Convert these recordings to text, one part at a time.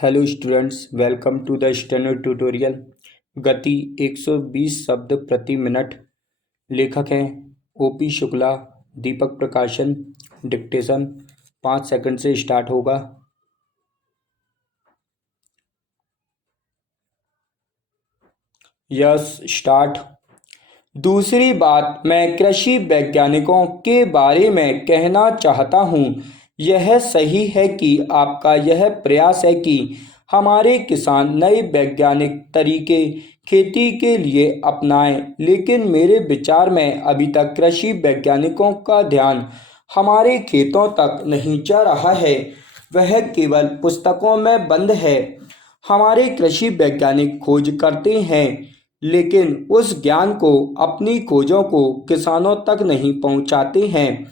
Hello students, welcome to the steno tutorial. गति 120 शब्द प्रति मिनट। लेखक हैं ओपी शुक्ला, दीपक प्रकाशन। डिक्टेशन 5 सेकंड से स्टार्ट होगा। Yes, start. दूसरी बात मैं कृषि वैज्ञानिकों के बारे में कहना चाहता हूँ। यह सही है कि आपका यह प्रयास है कि हमारे किसान नए वैज्ञानिक तरीके खेती के लिए अपनाएं, लेकिन मेरे विचार में अभी तक कृषि वैज्ञानिकों का ध्यान हमारे खेतों तक नहीं जा रहा है। वह केवल पुस्तकों में बंद है। हमारे कृषि वैज्ञानिक खोज करते हैं, लेकिन उस ज्ञान को, अपनी खोजों को किसानों तक नहीं पहुंचाते हैं।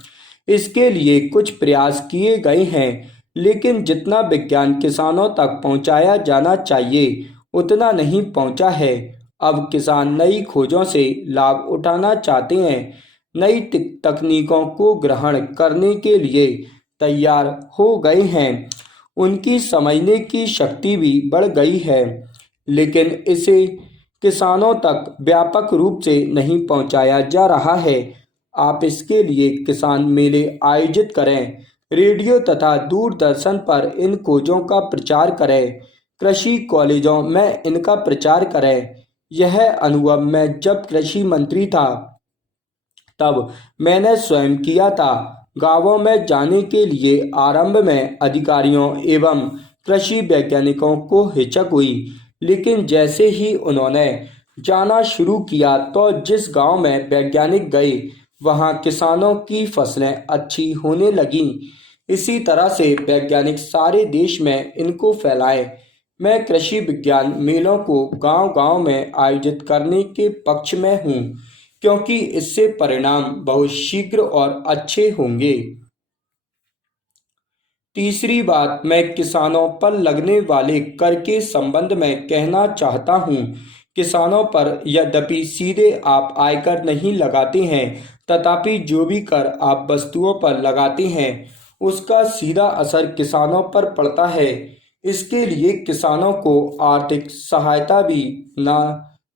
इसके लिए कुछ प्रयास किए गए हैं, लेकिन जितना विज्ञान किसानों तक पहुंचाया जाना चाहिए उतना नहीं पहुंचा है। अब किसान नई खोजों से लाभ उठाना चाहते हैं, नई तकनीकों को ग्रहण करने के लिए तैयार हो गए हैं। उनकी समझने की शक्ति भी बढ़ गई है, लेकिन इसे किसानों तक व्यापक रूप से नहीं पहुंचाया जा रहा है। आप इसके लिए किसान मेले आयोजित करें, रेडियो तथा दूरदर्शन पर इन खोजों का प्रचार करें, कृषि कॉलेजों में इनका प्रचार करें। यह अनुभव मैं जब कृषि मंत्री था तब मैंने स्वयं किया था। गांवों में जाने के लिए आरंभ में अधिकारियों एवं कृषि वैज्ञानिकों को हिचक हुई, लेकिन जैसे ही उन्होंने जाना शुरू किया तो जिस गांव में वैज्ञानिक गए वहां किसानों की फसलें अच्छी होने लगीं। इसी तरह से वैज्ञानिक सारे देश में इनको फैलाएं। मैं कृषि विज्ञान मेलों को गांव-गांव में आयोजित करने के पक्ष में हूं, क्योंकि इससे परिणाम बहुत शीघ्र और अच्छे होंगे। तीसरी बात मैं किसानों पर लगने वाले कर के संबंध में कहना चाहता हूँ। किसानों पर यद्यपि सीधे आप आयकर नहीं लगाते हैं, तथापि जो भी कर आप वस्तुओं पर लगाते हैं उसका सीधा असर किसानों पर पड़ता है। इसके लिए किसानों को आर्थिक सहायता भी न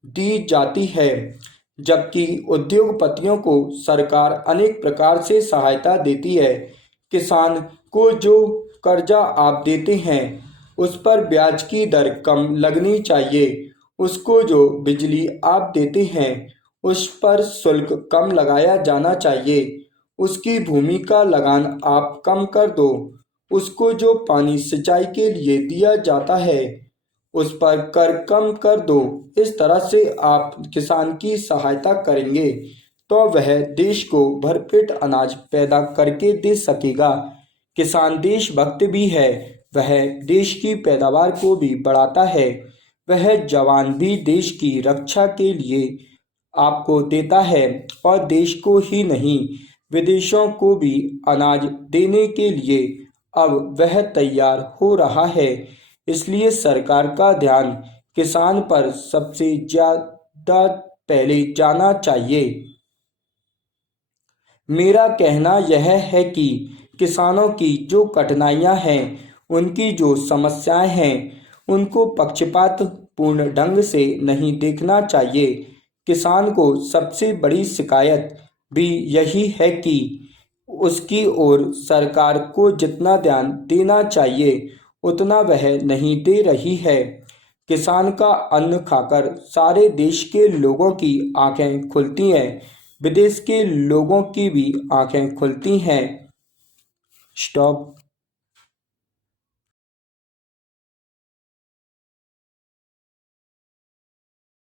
दी जाती है, जबकि उद्योगपतियों को सरकार अनेक प्रकार से सहायता देती है। किसान को जो कर्जा आप देते हैं उस पर ब्याज की दर कम लगनी चाहिए। उसको जो बिजली आप देते हैं उस पर शुल्क कम लगाया जाना चाहिए। उसकी भूमि का लगान आप कम कर दो। उसको जो पानी सिंचाई के लिए दिया जाता है उस पर कर कम कर दो। इस तरह से आप किसान की सहायता करेंगे तो वह देश को भरपेट अनाज पैदा करके दे सकेगा। किसान देशभक्त भी है, वह देश की पैदावार को भी बढ़ाता है। वह जवान भी देश की रक्षा के लिए आपको देता है, और देश को ही नहीं विदेशों को भी अनाज देने के लिए अब वह तैयार हो रहा है। इसलिए सरकार का ध्यान किसान पर सबसे ज्यादा पहले जाना चाहिए। मेरा कहना यह है कि किसानों की जो कठिनाइयां हैं, उनकी जो समस्याएं हैं, उनको पक्षपात पूर्ण ढंग से नहीं देखना चाहिए। किसान को सबसे बड़ी शिकायत भी यही है कि उसकी ओर सरकार को जितना ध्यान देना चाहिए उतना वह नहीं दे रही है। किसान का अन्न खाकर सारे देश के लोगों की आंखें खुलती हैं, विदेश के लोगों की भी आंखें खुलती हैं। स्टॉप।